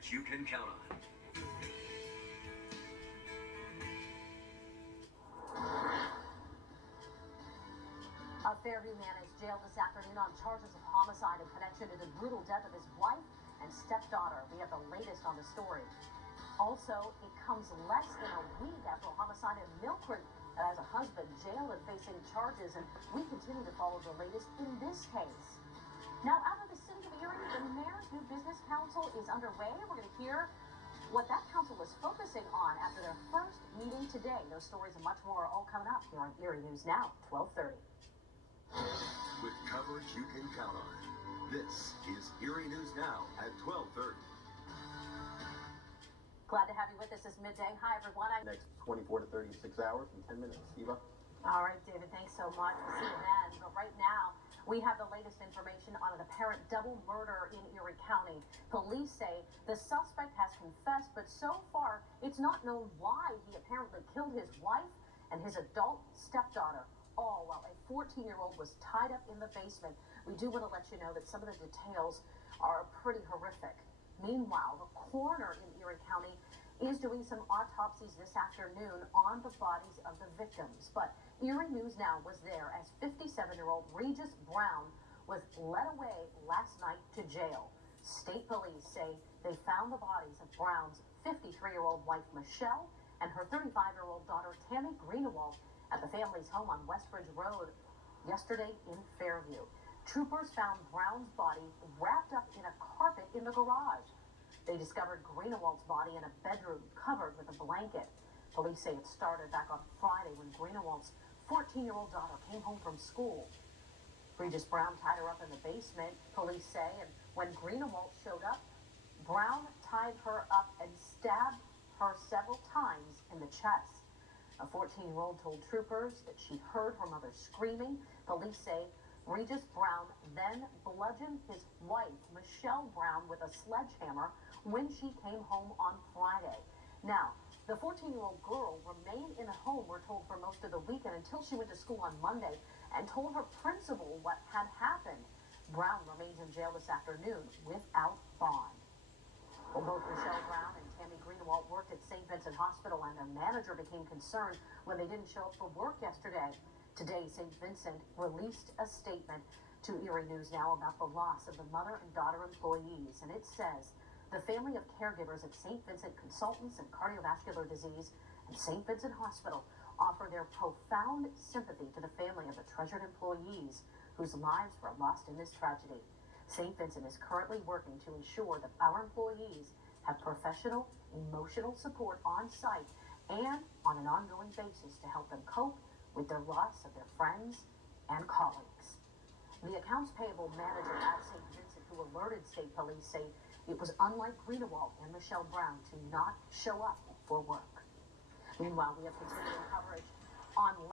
coverage you can count on. A Fairview man is jailed this afternoon on charges of homicide in connection to the brutal death of his wife and stepdaughter. We have the latest on the story. Also, it comes less than a week after a homicide in Mill Creek that has a husband jailed and facing charges, and we continue to follow the latest in this case. Now, out of the city of Erie, the mayor's new business council is underway. We're going to hear what that council is focusing on after their first meeting today. Those stories and much more are all coming up here on Erie News Now, 12:30. With coverage you can count on. This is Erie News Now at 12:30. Glad to have you with us this midday. Hi, everyone. Next 24 to 36 hours and 10 minutes. Eva? All right, David, thanks so much. We'll see you then. But right now, we have the latest information on an apparent double murder in Erie County. Police say the suspect has confessed, but so far, it's not known why he apparently killed his wife and his adult stepdaughter, all while a 14-year-old was tied up in the basement. We do want to let you know that some of the details are pretty horrific. Meanwhile, the coroner in Erie County is doing some autopsies this afternoon on the bodies of the victims. But Erie News Now was there as 57-year-old Regis Brown was led away last night to jail. State police say they found the bodies of Brown's 53-year-old wife Michelle and her 35-year-old daughter Tammy Greenewald at the family's home on Westbridge Road yesterday in Fairview. Troopers found Brown's body wrapped up in a carpet in the garage. They discovered Greenewald's body in a bedroom covered with a blanket. Police say it started back on Friday when Greenewald's 14-year-old daughter came home from school. Regis Brown tied her up in the basement, police say, and when Greenewald showed up, Brown tied her up and stabbed her several times in the chest. A 14-year-old told troopers that she heard her mother screaming. Police say Regis Brown then bludgeoned his wife, Michelle Brown, with a sledgehammer when she came home on Friday. Now, the 14-year-old girl remained in the home, we're told, for most of the weekend until she went to school on Monday and told her principal what had happened. Brown remains in jail this afternoon without bond. Well, both Michelle Brown and Tammy Greenewald worked at St. Vincent Hospital, and their manager became concerned when they didn't show up for work yesterday. Today, St. Vincent released a statement to Erie News Now about the loss of the mother and daughter employees, and it says, the family of caregivers at St. Vincent Consultants in Cardiovascular Disease and St. Vincent Hospital offer their profound sympathy to the family of the treasured employees whose lives were lost in this tragedy. St. Vincent is currently working to ensure that our employees have professional, emotional support on site and on an ongoing basis to help them cope with their loss of their friends and colleagues. The accounts payable manager at St. Vincent, who alerted state police, say it was unlike Greenewald and Michelle Brown to not show up for work. Meanwhile, we have continuing coverage on